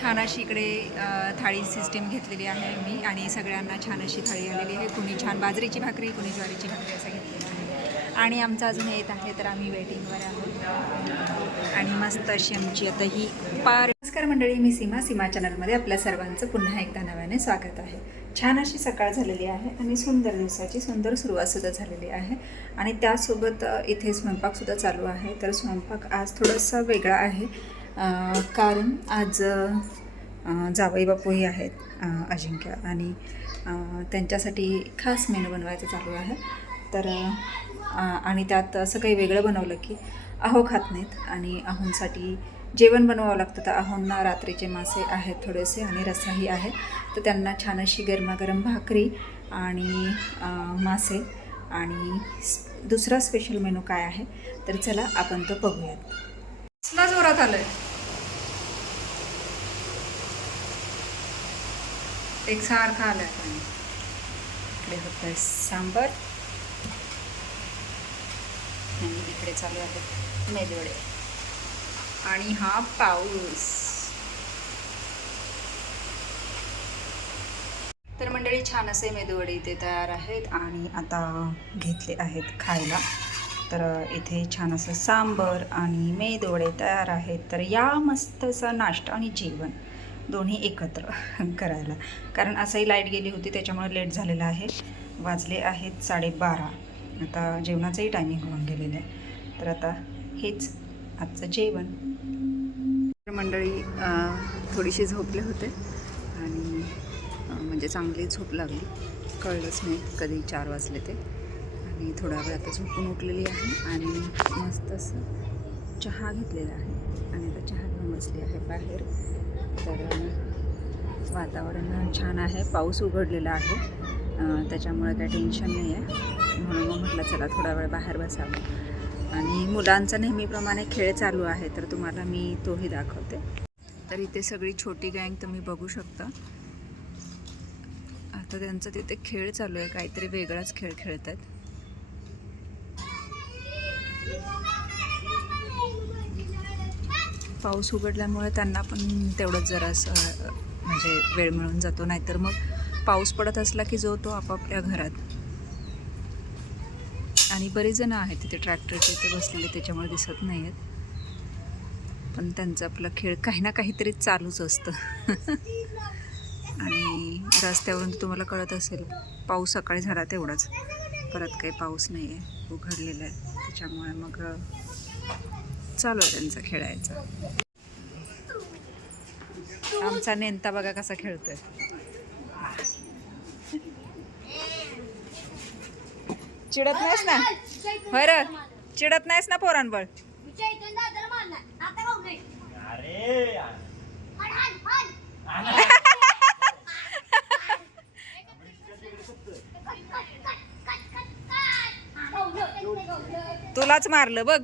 छान अशी इकडे थाळी सिस्टीम घेतलेली आहे मी आणि सगळ्यांना छान अशी थाळी आलेली आहे. कुणी छान बाजरीची भाकरी, कुणी ज्वारीची भाकरी असं घेतलेलं आहे आणि आमचं अजून येत आहे तर आम्ही वेटिंगवर आहोत आणि मस्त अशी आमची आता ही नमस्कार मंडळी, मी सीमा चॅनलमध्ये आपल्या सर्वांचं पुन्हा एकदा नव्याने स्वागत आहे. छान अशी सकाळ झालेली आहे आणि सुंदर दिवसाची सुंदर सुरुवातसुद्धा झालेली आहे आणि त्यासोबत इथे स्वयंपाकसुद्धा चालू आहे. तर स्वयंपाक आज थोडासा वेगळा आहे कारण आज जावई बापूही आहेत अजिंक्य आणि त्यांच्यासाठी खास मेनू बनवायचं चालू आहे. तर आणि त्यात असं काही वेगळं बनवलं की अहो खात नाहीत आणि अहोंसाठी जेवण बनवावं लागतं. तर अहोंना रात्रीचे मासे आहेत थोडेसे आणि रस्साही आहे, तर त्यांना छान अशी गरमागरम भाकरी आणि मासे आणि दुसरा स्पेशल मेनू काय आहे तर चला आपण तो बघूयात. कसला जोरात आलंय, एक सारखा आलाय पाणी. इकडे होतं सांबर आणि इकडे चालू आहेत मेदवडे आणि हा पाऊस. तर मंडळी छान असे मेदूवडे इथे तयार आहेत आणि आता घेतले आहेत खायला. तर इथे छान असं सांबर आणि मेदूवडे तयार आहेत. तर या मस्त असा नाश्ता आणि जेवण दोन्ही एकत्र करायला, कारण असंही लाईट गेली होती त्याच्यामुळे लेट झालेलं आहे. वाजले आहेत 12:30. आता जेवणाचंही टायमिंग होऊन गेलेलं आहे. तर आता हेच आजचं जेवण. मंडळी थोडीशी झोपले होते आणि म्हणजे चांगली झोप लागली, कळलंच नाही कधी 4 वाजले ते. आणि थोडा वेळ आता झोपून उठलेली आहे आणि मस्त असं चहा घेतलेला आहे आणि आता चहा घेऊन बसली आहे बाहेर. तर वातावरण छान आहे, पाऊस उघडलेला आहे त्याच्यामुळे काही टेन्शन नाही आहे. म्हणून मग म्हटलं चला थोडा वेळ बाहेर बसावं. आणि मुलांचा नेहमीप्रमाणे खेळ चालू आहे तर तुम्हाला मी तोही दाखवते. तर इथे सगळी छोटी गँग तुम्ही बघू शकता. आता त्यांचा तिथे खेळ चालू आहे, काहीतरी वेगळाच खेळ खेळत आहेत. पाऊस उघडल्यामुळे त्यांना पण तेवढंच जरासं म्हणजे वेळ मिळून जातो. नाहीतर मग पाऊस पडत असला की जो तो आपापल्या घरात. आणि बरेच जण आहेत तिथे ट्रॅक्टरचे इथे बसलेले त्याच्यामुळे दिसत नाही आहेत, पण त्यांचं आपला खेळ काही ना काहीतरी चालूच असतं. आणि रस्त्यावरून तुम्हाला कळत असेल पाऊस सकाळी झाला तेवढाच, परत काही पाऊस नाही आहे, उघडलेला आहे. त्याच्यामुळे मग चालू आहे त्यांचं खेळायचं. आमचा नेंता बघा कसा खेळतोय. चिडत नाहीस ना बरं, चिडत नाहीस ना पोरांबळ. तुलाच मारलं बघ.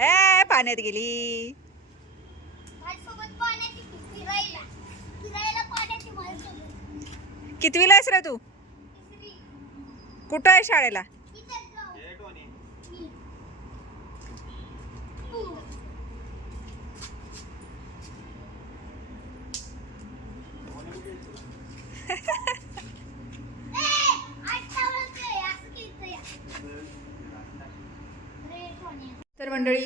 ए पाण्यात गेली. कितवीला आहेस रे तू? कुठं आहे शाळेला? तर मंडळी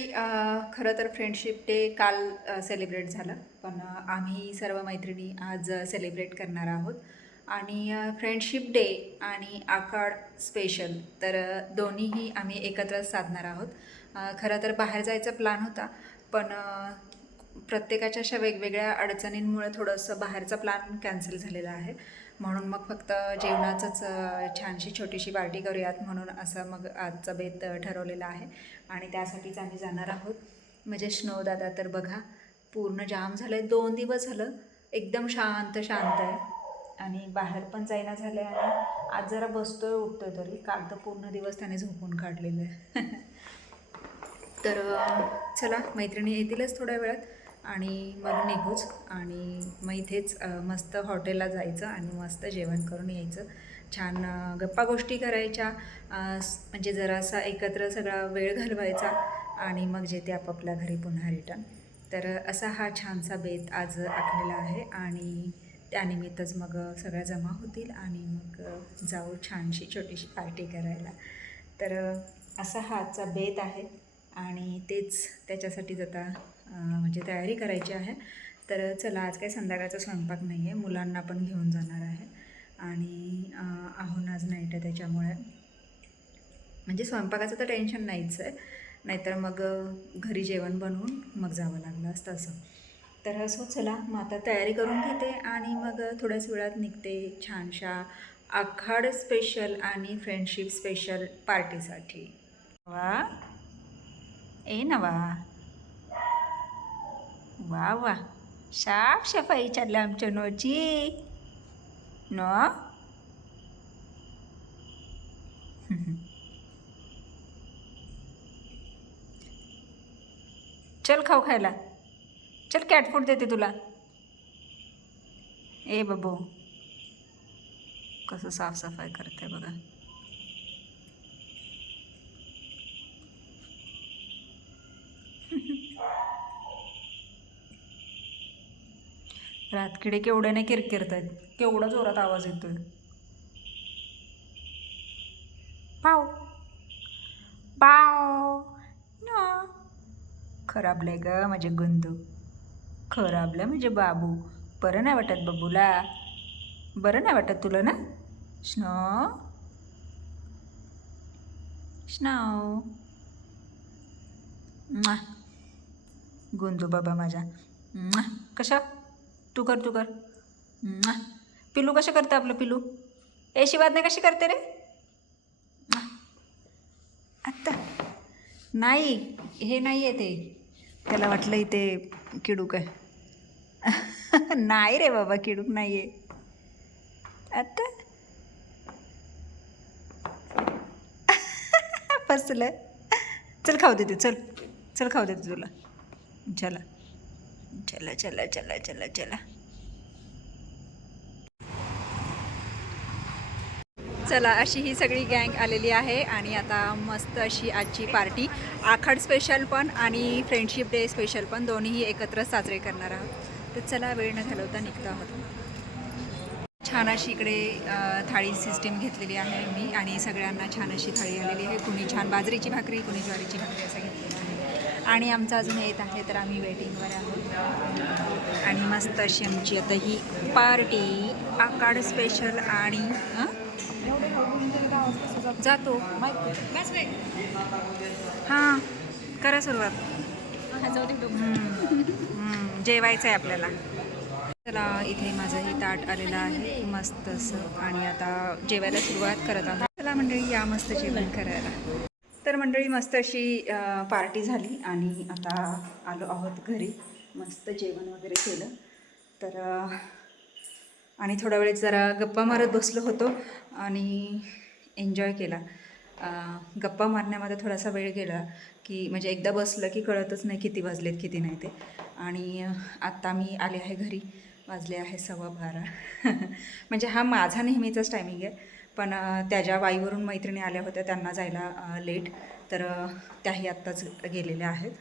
खरं तर फ्रेंडशिप डे काल सेलिब्रेट झालं, पण आम्ही सर्व मैत्रिणी आज सेलिब्रेट करणार आहोत. आणि फ्रेंडशिप डे आणि आकाड स्पेशल तर दोन्हीही आम्ही एकत्रच साधणार आहोत. खरं तर बाहेर जायचा प्लॅन होता, पण प्रत्येकाच्या अशा वेगवेगळ्या अडचणींमुळे थोडंसं बाहेरचा प्लॅन कॅन्सल झालेला आहे. म्हणून मग फक्त जेवणाचंच छानशी छोटीशी पार्टी करूयात म्हणून असं मग आजचा बेत ठरवलेला आहे. आणि त्यासाठीच आम्ही जाणार आहोत. म्हणजे स्नोदादा तर बघा पूर्ण जाम झालं आहे. 2 दिवस झालं एकदम शांत आहे आणि बाहेर पण जाईना झालं आहे. आणि आज जरा बसतोय उठतोय, तरी काल तर पूर्ण दिवस त्याने झोपून काढलेलं आहे. तर चला मैत्रिणी येतीलच थोड्या वेळात आणि मग निघूच. आणि मग इथेच मस्त हॉटेलला जायचं आणि मस्त जेवण करून यायचं. छान गप्पा गोष्टी करायच्या, म्हणजे जरासा एकत्र सगळा वेळ घालवायचा आणि मग जे ते आपापल्या घरी पुन्हा रिटर्न. तर असा हा छानसा बेत आज आखलेला आहे आणि त्यानिमित्तच मग सगळ्या जमा होतील आणि मग जाऊ छानशी छोटीशी पार्टी करायला. तर असा हा आजचा बेत आहे आणि तेच त्याच्यासाठीच आता म्हणजे तयारी करायची आहे. तर चला, आज काही संध्याकाळचा स्वयंपाक नाही आहे, मुलांना पण घेऊन जाणार आहे आणि आहोन आज नाईट आहे त्याच्यामुळे म्हणजे स्वयंपाकाचं तर टेन्शन नाहीच आहे, नाहीतर मग घरी जेवण बनवून मग जावं लागलं असतं असं. तर असो, चला मग आता तयारी करून घेते आणि मग थोड्याच वेळात निघते छानशा आखाड स्पेशल आणि फ्रेंडशिप स्पेशल पार्टीसाठी. वा ए नवा, वा वा, साफ सफाई चालली आमच्या नोची न. चल खाऊ खायला, चल कॅट फूड देते तुला. ए बाबू, कसं साफसफाई करते बघा. रातकिडे केवढ्याने किरकिरतायत, केवढा जोरात आवाज येतोय. पाव पाव न. खराबले ग माझे गंधू, खराबलं म्हणजे बाबू. बरं नाही वाटत बाबूला, बरं नाही वाटत तुला ना स्नो स्नो. गुंजू बाबा माझा. कशा तू कर तू कर. पिलू कसं करतं आपलं पिलू? ए शिवादने कशी करते रे? आत्ता नाही, हे नाही आहे ते, त्याला वाटलं इथे किडूक आहे. नाही रे बाबा, किडूक नाही आहे आत्ता. फसलं. चल खाऊ देते, चल चल खाऊ देते तुला. चला चला चला चला चला चला चला, अशी ही सगळी गँग आलेली आहे आणि आता मस्त अशी आजची पार्टी, आखाड स्पेशल पण आणि फ्रेंडशिप डे स्पेशल पण दोन्हीही एकत्र साजरे करणार आहोत. तर चला, वेळ न घालवता निघतो आहोत. छान अशी इकडे थाळी सिस्टीम घेतलेली आहे मी आणि सगळ्यांना छान अशी थाळी आलेली आहे. कुणी छान बाजरीची भाकरी, कुणी ज्वारीची भाकरी असं घेतलेलं आहे आणि आमचं अजून येत आहे, तर आम्ही वेटिंगवर आहोत. आणि मस्त अशी आमची आता ही पार्टी आखाड स्पेशल आणि जातो. हां, करा सुरुवात. जेवायचं आहे आपल्याला. चला, इथे माझंही ताट आलेलं आहे मस्त असं आणि आता जेवायला सुरुवात करत आहोत. चला मंडळी, या मस्त जेवण करायला. तर मंडळी, मस्त अशी पार्टी झाली आणि आता आलो आहोत घरी. मस्त जेवण वगैरे केलं तर आणि थोडा वेळ जरा गप्पा मारत बसलो होतो आणि एन्जॉय केला. गप्पा मारण्यामध्ये थोडासा वेळ गेला की म्हणजे एकदा बसलं की कळतच नाही किती वाजलेत किती नाही ते. आणि आत्ता मी आले आहे घरी, वाजले आहे 12:15. म्हणजे हा माझा नेहमीचाच टायमिंग आहे, पण त्याच्या वाईवरून मैत्रिणी आल्या होत्या, त्यांना जायला लेट, तर त्याही आत्ताच गेलेल्या आहेत.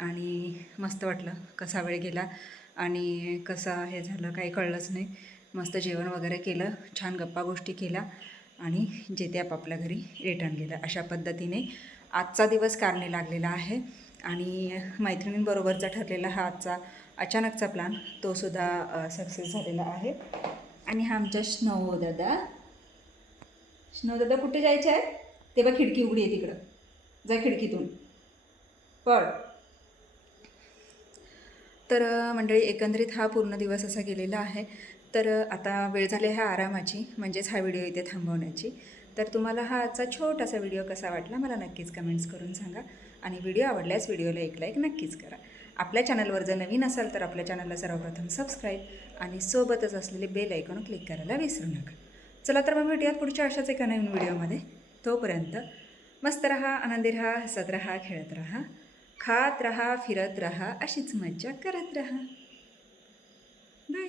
आणि मस्त वाटलं कसा वेळ गेला आणि कसं हे झालं काही कळलंच नाही. मस्त जेवण वगैरे केलं, छान गप्पा गोष्टी केल्या आणि जे ते आपापल्या घरी रिटर्न गेलं. अशा पद्धतीने आजचा दिवस कारणे लागलेला आहे आणि मैत्रिणींबरोबरचा ठरलेला हा आजचा अचानकचा प्लॅन तोसुद्धा सक्सेस झालेला आहे. आणि हा आमच्या स्नो दादा. स्नो दादा कुठे जायचं आहे? ते बघ, खिडकी उघडी आहे तिकडं, जा खिडकीतून पळ. तर मंडळी, एकंदरीत हा पूर्ण दिवस असा गेलेला आहे. तर आता वेळ झाली आहे आरामाची, म्हणजेच हा व्हिडिओ इथे थांबवण्याची. तर तुम्हाला हा आजचा छोटासा व्हिडिओ कसा वाटला मला नक्कीच कमेंट्स करून सांगा आणि व्हिडिओ आवडल्यास व्हिडिओला एक लाईक नक्कीच करा. आपल्या चॅनलवर जर नवीन असाल तर आपल्या चॅनलला सर्वप्रथम सबस्क्राईब आणि सोबतच असलेले बेल आयकॉन क्लिक करायला विसरू नका. चला तर मग भेटूयात पुढच्या अशाच एका नवीन व्हिडिओमध्ये. तोपर्यंत मस्त रहा, आनंदी रहा, हसत रहा, खेळत रहा, खात रहा, फिरत रहा, अशीच मज्जा करत रहा. बाय.